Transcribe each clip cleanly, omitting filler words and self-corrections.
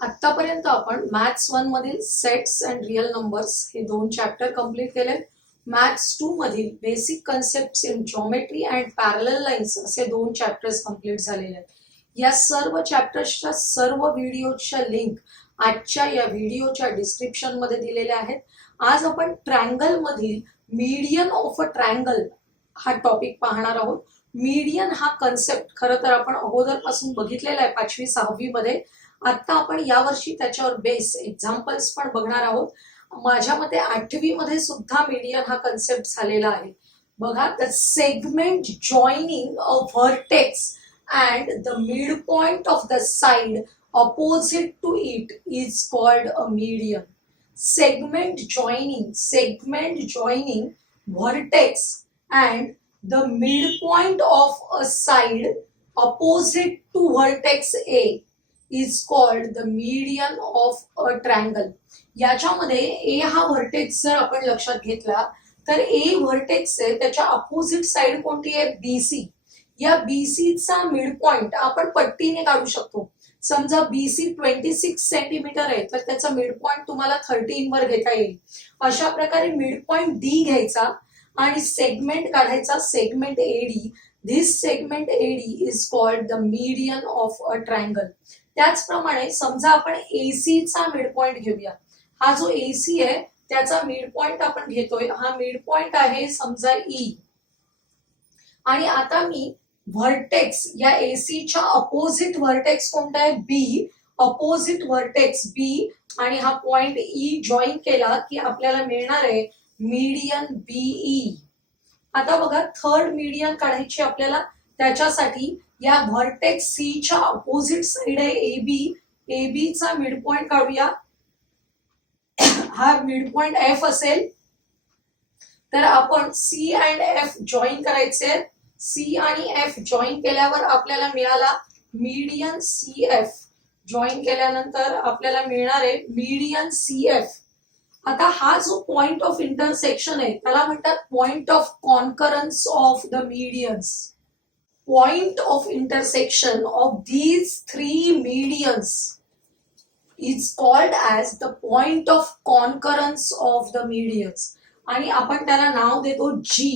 आतापर्यंत आपण मॅथ्स 1 मधील सेट्स अँड रिअल नंबर्स हे 2 चॅप्टर कंप्लीट केले. मॅथ्स 2 मधील basic concepts in geometry and parallel lines असे 2 चॅप्टर्स कंप्लीट झालेले आहेत. या सर्व चॅप्टर्सच्या सर्व व्हिडिओच्या लिंक आजच्या या व्हिडिओच्या डिस्क्रिप्शन मध्ये दिलेल्या आहेत. आज आपण ट्रायंगल मधील मीडियन ऑफ अ ट्रायंगल हा टॉपिक पाहणार आहोत. मीडियन हा कन्सेप्ट खरं तर आपण अगोदरपासून बघितलेला आहे 5वी 6वी मध्ये. आता आपण यावर्षी त्याच्यावर बेस एक्झाम्पल्स पण बघणार आहोत. माझ्या मते 8वी मध्ये सुद्धा मीडियन हा कन्सेप्ट झालेला आहे. बघा, the segment joining a vertex and the mid point of the side opposite to it is called a median. Segment joining vertex and the midpoint of a side opposite to vertex A is called the median of a triangle. याच्यामध्ये A हा vertex जर आपण लक्षात घेतला तर A vertex आहे, त्याच्या opposite side कोणती आहे? BC. या BC चा मिड पॉइंट आपण पट्टीने काढू शकतो. समजा BC 26 सेंटीमीटर आहे तर त्याचा मिड पॉइंट तुम्हाला 13 वर घेता येईल. अशा प्रकारे मिड पॉइंट D घ्यायचा आणि सेगमेंट काढायचा, segment AD. This segment AD is called the median of a triangle. त्याचप्रमाणे समजा आपण AC चा मिड पॉइंट घेऊया. हा जो AC आहे त्याचा मिड पॉइंट आपण घेतोय. हा मिड पॉइंट आहे समजा E. आणि आता मी व्हर्टेक्स या AC च्या अपोजिट व्हर्टेक्स कोणता आहे? B. अपोजिट व्हर्टेक्स B आणि हा पॉइंट E जॉईन केला की आपल्याला मिळणार आहे मीडियन BE. आता बघा, थर्ड मीडियन काढायची आपल्याला. त्याच्यासाठी या व्हर्टेक्स C च्या अपोजिट साइड आहे AB. AB चा मिड पॉइंट काढूया. हा मिड पॉइंट F असेल तर आपण C अँड F जॉईन करायचे. C आणि F जॉईन केल्यावर आपल्याला मिळाला मीडियन CF. जॉईन केल्यानंतर आपल्याला मिळणार आहे मीडियन CF. आता हा जो पॉइंट ऑफ इंटरसेक्शन आहे त्याला म्हणतात point of concurrence of the medians. Point of intersection of these 3 medians is called as the point of concurrence of the medians. आणि आपण त्याला नाव देतो G.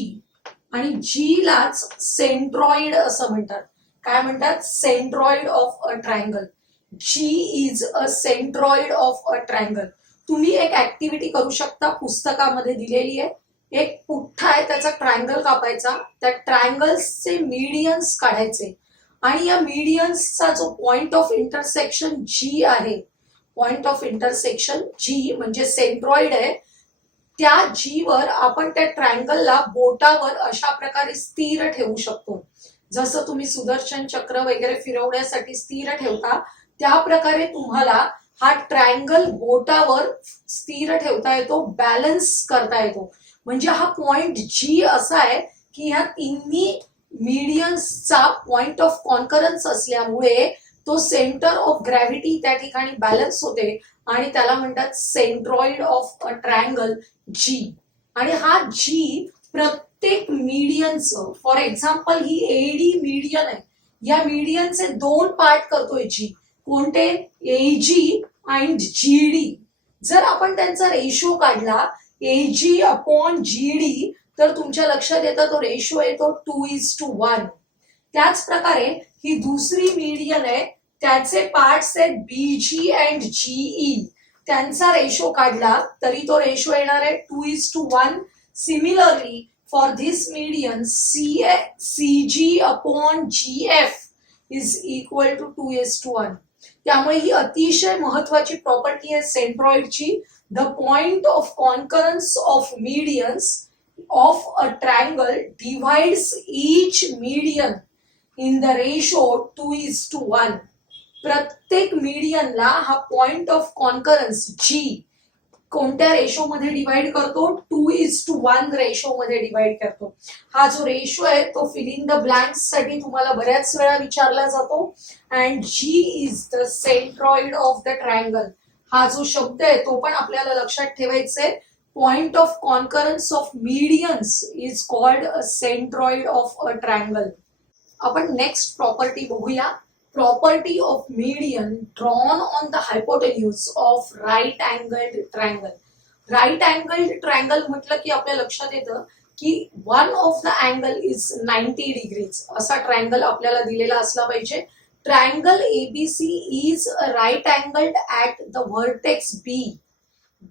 आणि G लाच सेंट्रॉइड असं म्हणतात. काय म्हणतात? Centroid of a triangle. G is a centroid of a triangle. तुम्ही एक ऍक्टिव्हिटी करू शकता, पुस्तकामध्ये दिलेली आहे. एक पुठ्ठा आहे, त्याचा ट्रायंगल कापायचा, त्या ट्रायंगल्सचे मीडियन्स काढायचे आणि या मीडियन्सचा जो पॉइंट ऑफ इंटरसेक्शन G आहे, पॉइंट ऑफ इंटरसेक्शन G म्हणजे सेंट्रॉइड आहे, त्या G वर आपण त्या ट्रायंगलला बोटावर अशा प्रकारे स्थिर ठेवू शकतो. जसं तुम्ही सुदर्शन चक्र वगैरे फिरवण्यासाठी स्थिर ठेवता त्या प्रकारे तुम्हाला हा ट्रायंगल बोटावर स्थिर ठेवता येतो, बॅलन्स करता येतो. म्हणजे हा पॉइंट G असा आहे की ह्या तिन्ही मीडियन्सचा पॉइंट ऑफ कॉन्करन्स असल्यामुळे तो सेंटर ऑफ ग्रॅव्हिटी त्या ठिकाणी बॅलन्स होते आणि त्याला म्हणतात centroid of a triangle G. आणि हा G प्रत्येक मीडियनचं, फॉर एक्झाम्पल ही AD मीडियन आहे, या मीडियनचे 2 पार्ट करतोय G. कोणते? AG आणि GD. जर आपण त्यांचा रेशो काढला AG अपॉन GD तर तुमच्या लक्षात येतं तो रेशो येतो 2:1. त्याच प्रकारे ही दुसरी मीडियन आहे, त्याचे पार्ट्स आहेत BG अँड GE. त्यांचा रेशो काढला तरी तो रेशो येणार आहे 2:1. Similarly for this median CG upon GF is equal to 2:1. त्यामुळे ही अतिशय महत्वाची प्रॉपर्टी आहे सेंट्रॉइडची. The point of concurrence of medians of a triangle divides each median in the ratio 2:1. प्रत्येक मीडियनला हा पॉइंट ऑफ कॉन्करन्स G कोणत्या रेशो मध्ये डिवाइड करतो? 2:1 रेशो मध्ये डिवाइड करतो. हा जो रेशो आहे तो फिल इन द ब्लँक्स साठी तुम्हाला बऱ्याच वेळा विचारला जातो. And G is the centroid of the triangle. हा जो शब्द आहे तो पण आपल्याला लक्षात ठेवायचा आहे. Point of concurrence of medians is called a centroid of a triangle. आपण नेक्स्ट प्रॉपर्टी बघूया. property of median drawn on the hypotenuse of right angled triangle. Right angled triangle म्हटलं की आपल्या लक्षात येतं की one of the angle is 90 degrees असा triangle आपल्याला दिलेला असला पाहिजे. Triangle ABC is a right angled at the vertex B.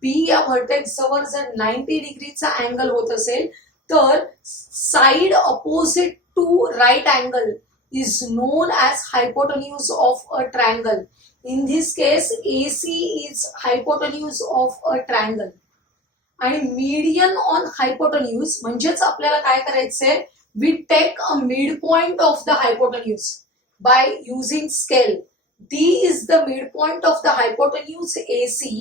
B या व्हर्टेक्स जवळ जर 90 डिग्रीचा अँगल होत असेल तर side opposite to right angle is known as hypotenuse of a triangle. In this case, AC is hypotenuse of a triangle. आणि median on hypotenuse म्हणजेच आपल्याला काय करायचंय, we take a midpoint of the hypotenuse by using scale. D is the midpoint of the hypotenuse AC.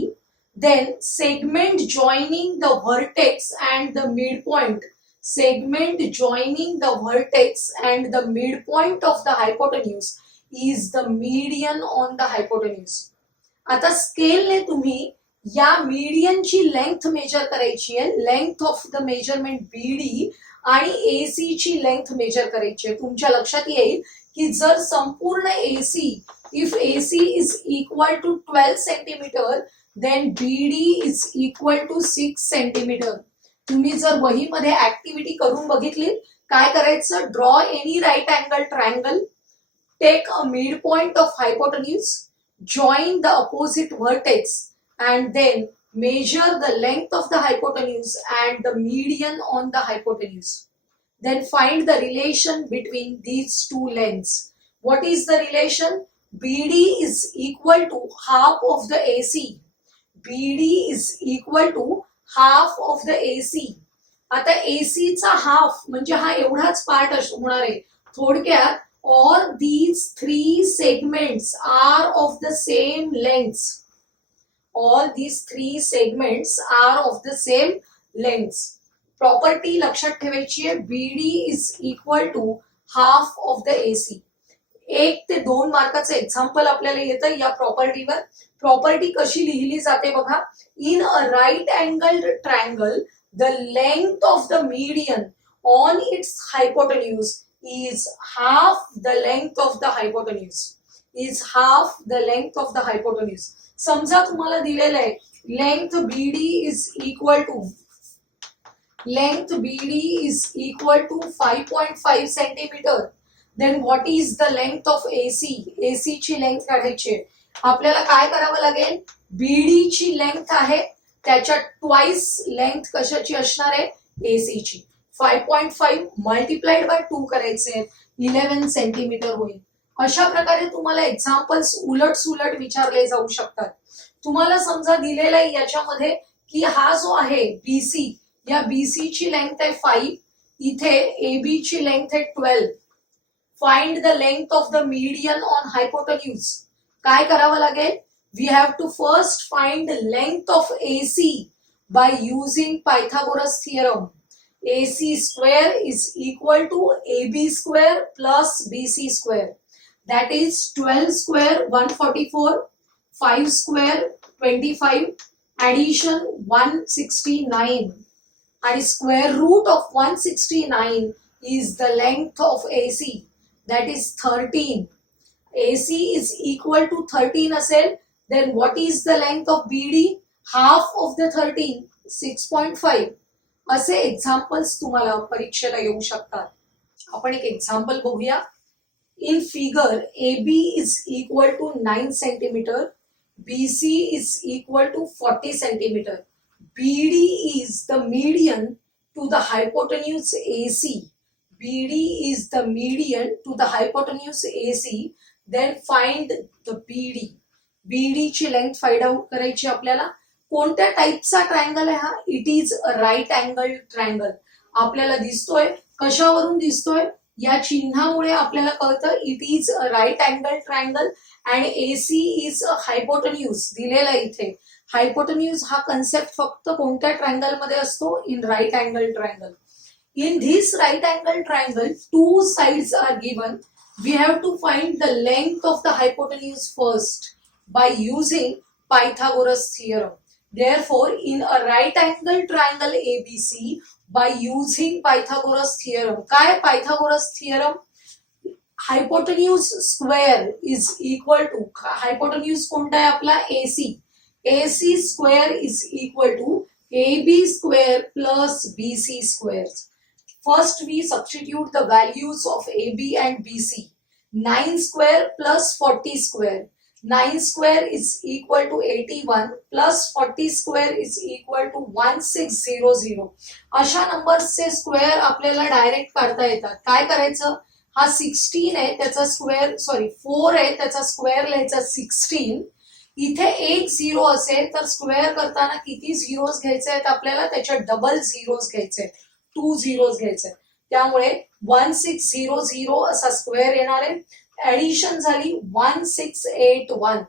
Then segment joining the vertex and the midpoint. Segment joining the vertex and the midpoint of the hypotenuse is the median on the hypotenuse. आता स्केलने तुम्ही या मीडियनची length major करायची आहे. Length of the measurement बीडी आणि AC ची length major करायची आहे. तुमच्या लक्षात येईल की जर संपूर्ण AC if AC is equal to 12 centimetre then BD is equal to 6 centimetre. तुम्ही जर वहीमध्ये ऍक्टिव्हिटी करून बघितली, काय करायचं, draw any right angle triangle, take a mid point of hypotenuse, join the opposite vertex and then measure the length of the hypotenuse and the median on the hypotenuse. Then find the relation between these two lengths. What is the relation? BD is equal to half of the AC. BD is equal to half of the AC. आता AC चा half म्हणजे हा एवढाच part होणार आहे. थोडक्यात all these 3 segments are of the same lengths. All these 3 segments are of the same lengths. Property लक्षात ठेवायची आहे, BD is equal to half of the AC. 1 ते 2 मार्काचं एक्झाम्पल आपल्याला येतं या प्रॉपर्टीवर. प्रॉपर्टी कशी लिहिली जाते बघा. In a right angled triangle the length of the median on its hypotenuse is half the length of the hypotenuse. Is half the length of the hypotenuse. समजा तुम्हाला दिलेलं आहे length BD is equal to 5.5 centimetre. Then what is the length of AC. AC ची length काढायची आहे. आपल्याला काय करावं लागेल, बीडी ची लेंथ आहे त्याच्या ट्वाइस लेंथ कशाची असणार आहे, एसी ची. 5.5 मल्टिप्लाइड बाय 2 करायचे 11 सेंटीमीटर होईल. अशा प्रकारे तुम्हाला एक्झाम्पल्स उलट सुलट विचारले जाऊ शकतात. तुम्हाला समजा दिलेला आहे याच्यामध्ये की हा जो आहे बीसी, या बीसी ची लेंथ आहे 5, इथे एबी ची लेंथ आहे 12. Find the length of the median on hypotenuse. काय करावं लागेल, we have to first find length of AC by using Pythagoras theorem. AC square is equal to AB square plus BC square. That is 12 square 144, 5 square 25, addition 169. And square root of 169 is the length of AC. That is 13. AC is equal to 13 असेल, then what is the length of BD? Half of the 13, 6.5. असे examples तुम्हाला परीक्षेला येऊ शकतात. आपण एक example बघूया. In figure AB is equal to 9 centimetre, BC is equal to 40 centimetre. BD is the median to the hypotenuse AC. BD is the median to the hypotenuse AC. Then find the BD. BD ची length find out करायची आपल्याला. कोणत्या टाइपचा triangle आहे हा? It is a right angle triangle. आपल्याला दिसतोय, कशावरून दिसतोय, या चिन्हामुळे आपल्याला कळतं it is a right angle triangle. And AC is a hypotenuse दिलेला इथे. हायपोटेन्यूज हा कन्सेप्ट फक्त कोणत्या ट्रायंगल मध्ये असतो, in right angle triangle. In this right angle triangle, two sides are given. We have to find the length of the hypotenuse first by using Pythagoras theorem. Therefore, in a right angle triangle ABC, by using Pythagoras theorem. काय Pythagoras theorem? Hypotenuse square is equal to, hypotenuse कोणता आहे आपला AC, AC square is equal to AB square plus BC square. First we substitute the values of AB and BC. 9 square plus 40 square. 9 square is equal to 81 plus 40 square is equal to 1600. अशा नंबर्सचे square आपल्याला direct काढता येतात. काय करायचं, हा 16 आहे त्याचा square, sorry 4 आहे त्याचा स्क्वेअर लिहायचा 16. इथे एक झिरो असेल तर स्क्वेअर करताना किती झिरोज घ्यायचे आहेत आपल्याला, त्याच्या डबल झिरोज घ्यायचे आहेत, 2 झिरोज घ्यायचे. त्यामुळे 1600 असा स्क्वेअर येणार आहे. ऍडिशन झाली 1681.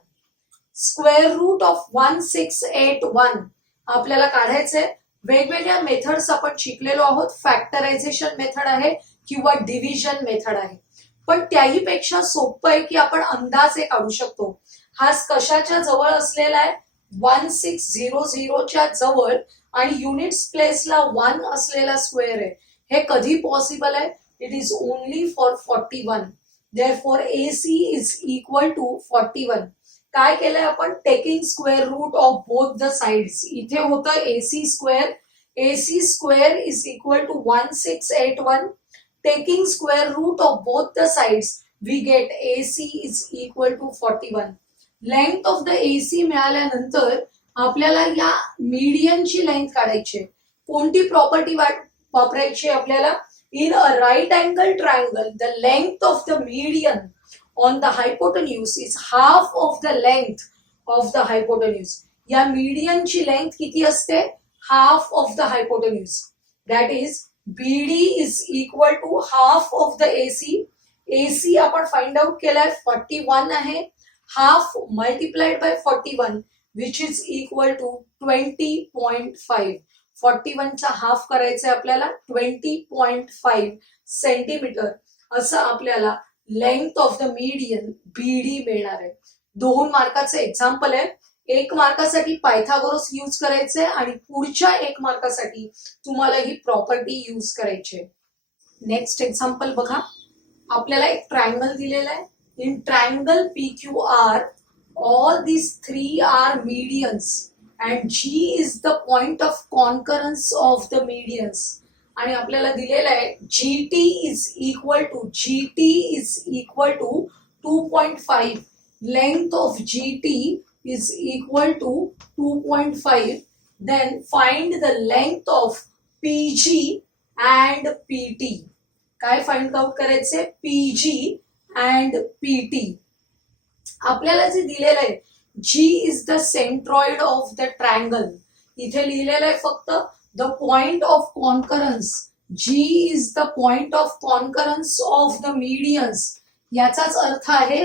स्क्वेअर रूट ऑफ 1681 आपल्याला काढायचंय. वेगवेगळ्या मेथड्स आपण शिकलेलो आहोत. फॅक्टरायझेशन मेथड आहे किंवा डिव्हिजन मेथड आहे, पण त्याही पेक्षा सोपं आहे की आपण अंदाजे काढू शकतो. हा कशाच्या जवळ असलेला आहे, 1600च्या जवळ आणि युनिट्स प्लेसला 1 असलेला स्क्वेअर आहे. हे कधी पॉसिबल आहे, it is only for 41. Therefore AC is equal to 41. काय केलंय आपण, taking square root of both the sides. इथे होतं AC square, AC square is equal to 1681. Taking square root of both the sides we get AC is equal to 41. Length of the AC मिळाल्यानंतर आपल्याला या मीडियनची length काढायची आहे. कोणती property वापरायची आपल्याला, in a right angle triangle the length of the median on the hypotenuse is half of the length of the hypotenuse. या मीडियनची लेंथ किती असते, half of the hypotenuse. That is BD is equal to half of the AC. AC आपण find out केलाय 41 आहे. Half multiplied by 41 which is equal to 20.5. 41 चा half करायचं आहे आपल्याला, 20.5 सेंटीमीटर असं आपल्याला length of the median BD मिळणार आहे. 2 मार्काचं एक्झाम्पल आहे. 1 मार्कासाठी पायथागोरस यूज करायचंय आणि पुढच्या 1 मार्कासाठी तुम्हाला ही प्रॉपर्टी यूज करायची आहे. नेक्स्ट एक्झाम्पल बघा. आपल्याला एक ट्रायंगल दिलेला आहे. In triangle PQR, all these 3 are medians and G is the point of concurrence of the medians. आणि आपल्याला दिलेलं आहे GT is equal to 2.5. Length of GT is equal to 2.5. Then find the length of PG and PT. काय find out करायचे, PG and PT. आपल्याला जे दिलेलं आहे G is the centroid of the triangle. इथे लिहिलेलं आहे फक्त the point of concurrence. G is the point of concurrence of the medians. याचाच अर्थ आहे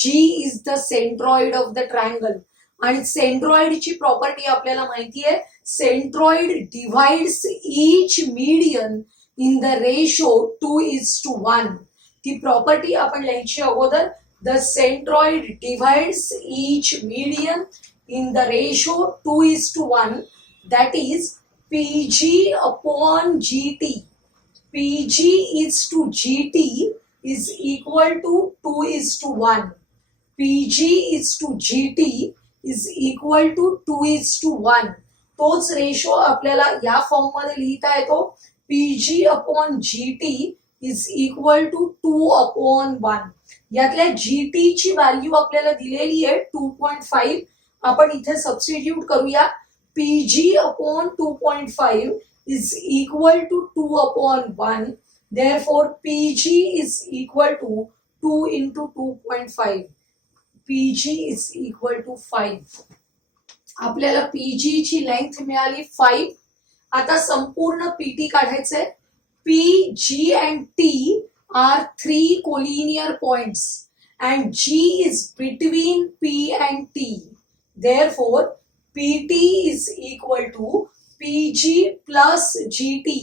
G is the centroid of the triangle. आणि सेंट्रॉइडची प्रॉपर्टी आपल्याला माहिती आहे, centroid divides each median in the ratio 2:1. ती प्रॉपर्टी आपण लिहायची अगोदर, the centroid divides each median in the ratio 2:1. That is PG upon GT. PG is to GT is equal to 2:1. PG is to GT is equal to 2:1. तोच ratio आपल्याला या form मध्ये लिहिता येतो. PG upon GT is equal to 2:1. यातल्या GT ची value आपल्याला दिलेली आहे 2.5. आपण इथे सबस्टिट्यूट करूया. PG upon 2.5 is equal to 2:1. Therefore PG is equal to 2 into 2.5. PG is equal to 5. आपल्याला PG ची लेंथ मिळाली 5. आता संपूर्ण PT काढायचंय. P, G and T are 3 collinear points and G is between P and T. Therefore, PT is equal to PG plus GT.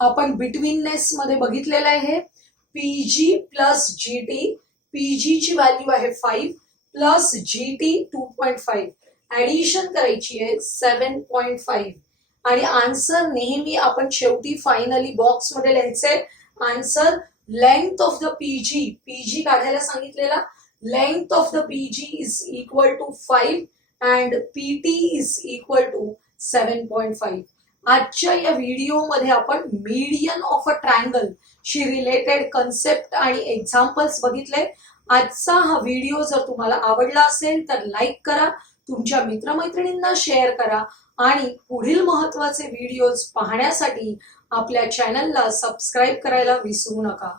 आपण betweenness मध्ये बघितलेलं आहे. PG plus GT. PG ची व्हॅल्यू आहे 5 प्लस GT 2.5. ऍडिशन करायची आहे 7.5. आणि answer नेहमी आपण शेवटी फायनली बॉक्स मध्ये लिहायचंय. Answer length of the PG काढायला सांगितलेला. Length of the PG is equal to 5 and PT is equal to 7.5. आजच्या या व्हिडिओमध्ये आपण मीडियन ऑफ अ ट्रायंगल शी रिलेटेड कन्सेप्ट आणि एक्झाम्पल्स बघितले. आजचा हा व्हिडिओ जर तुम्हाला आवडला असेल तर लाईक करा, तुमच्या मित्रमैत्रिणींना शेअर करा आणि पुढील महत्त्वाचे व्हिडिओज पाहण्यासाठी आपल्या चॅनलला सबस्क्राईब करायला विसरू नका.